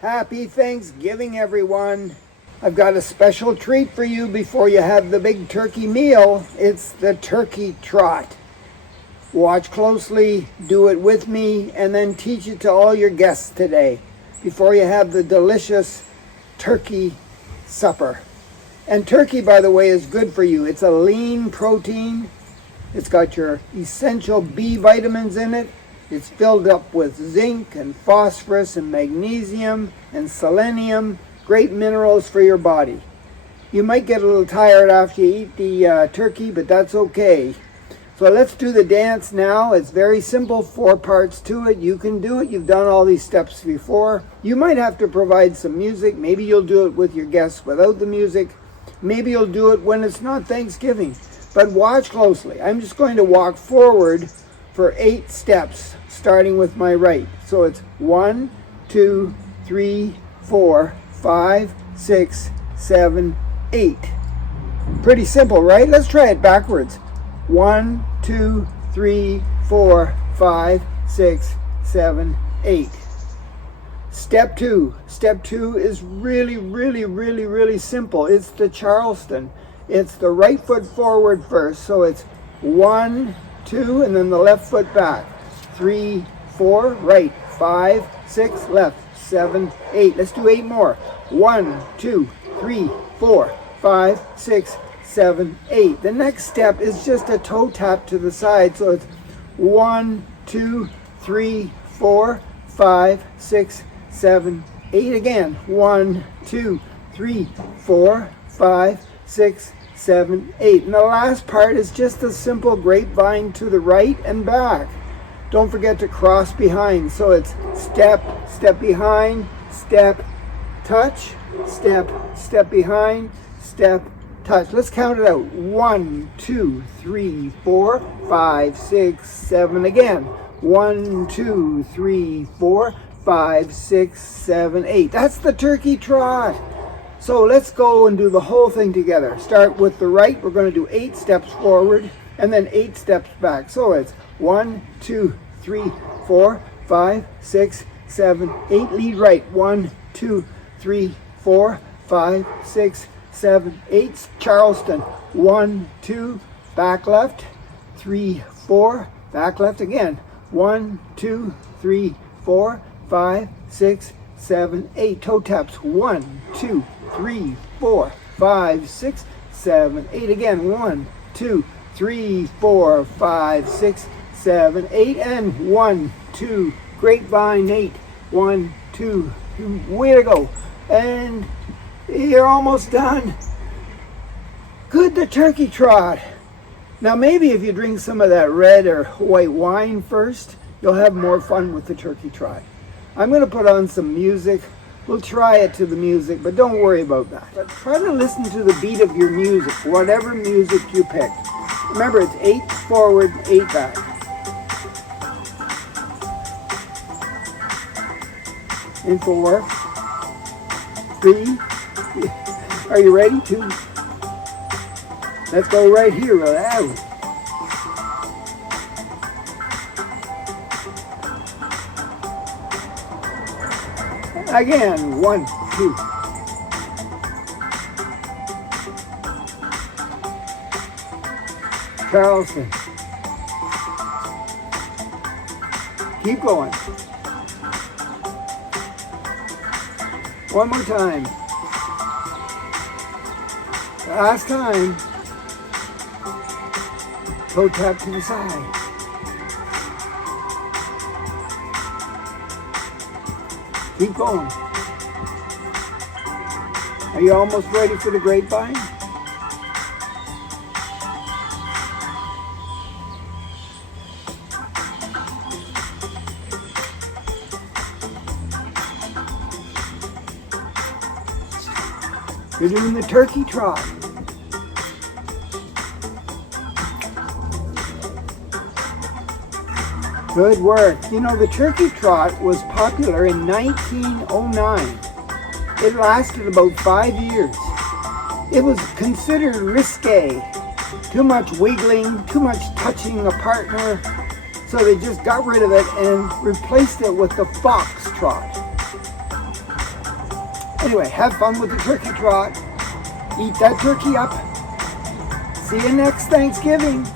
Happy Thanksgiving, everyone. I've got a special treat for you before you have the big turkey meal. It's the turkey trot. Watch closely, do it with me, and then teach it to all your guests today before you have the delicious turkey supper. And turkey, by the way, is good for you. It's a lean protein. It's got your essential B vitamins in it. It's filled up with zinc and phosphorus and magnesium and selenium, great minerals for your body. You might get a little tired after you eat the turkey, but that's okay. So let's do the dance now. It's very simple, 4 parts to it. You can do it. You've done all these steps before. You might have to provide some music. Maybe you'll do it with your guests without the music. Maybe you'll do it when it's not Thanksgiving. But watch closely. I'm just going to walk forward for 8 steps, starting with my right. So it's 1, 2, 3, 4, 5, 6, 7, 8. Pretty simple, right? Let's try it backwards. 1, 2, 3, 4, 5, 6, 7, 8. Step 2. Step 2 is really simple. It's the Charleston. It's the right foot forward first. So it's 1, 2, and then the left foot back. 3, 4, right. 5, 6, left. 7, 8. Let's do 8 more. 1, 2, 3, 4, 5, 6, 7, 8. The next step is just a toe tap to the side. So it's 1, 2, 3, 4, 5, 6, 7, 8 again. 1, 2, 3, 4, 5, 6, 7, 8. And the last part is just a simple grapevine to the right and back. Don't forget to cross behind. So it's step, step behind, step, touch, step, step behind, step, touch. Let's count it out. 1, 2, 3, 4, 5, 6, 7 again. 1, 2, 3, 4, 5, 6, 7, 8. That's the turkey trot. So let's go and do the whole thing together. Start with the right. We're going to do 8 steps forward and then 8 steps back. So it's 1, 2, 3, 4, 5, 6, 7, 8. Lead right. 1, 2, 3, 4, 5, 6, 7, 8. Charleston. 1, 2, back left. 3, 4, back left again. 1, 2, 3, 4, 5, 6, 7, 8. Toe taps. 1, 2, 3, 4, 5, 6, 7, 8. Again. 1, 2, 3, 4, 5, 6, 7, 8. And 1, 2. Grapevine 8. 1, 2. Way to go. And you're almost done. Good, the turkey trot. Now maybe if you drink some of that red or white wine first, you'll have more fun with the turkey trot. I'm going to put on some music. We'll try it to the music, but don't worry about that. But try to listen to the beat of your music, whatever music you pick. Remember, it's 8 forward, 8 back. And 4, 3. Are you ready? 2. Let's go right here. Out. Again, 1, 2. Charleston. Keep going. One more time. Last time. Toe tap to the side. Keep going. Are you almost ready for the grapevine? You're doing the turkey trot. Good work. You know, the turkey trot was popular in 1909. It lasted about 5 years. It was considered risque. Too much wiggling, too much touching a partner. So they just got rid of it and replaced it with the fox trot. Anyway, have fun with the turkey trot. Eat that turkey up. See you next Thanksgiving.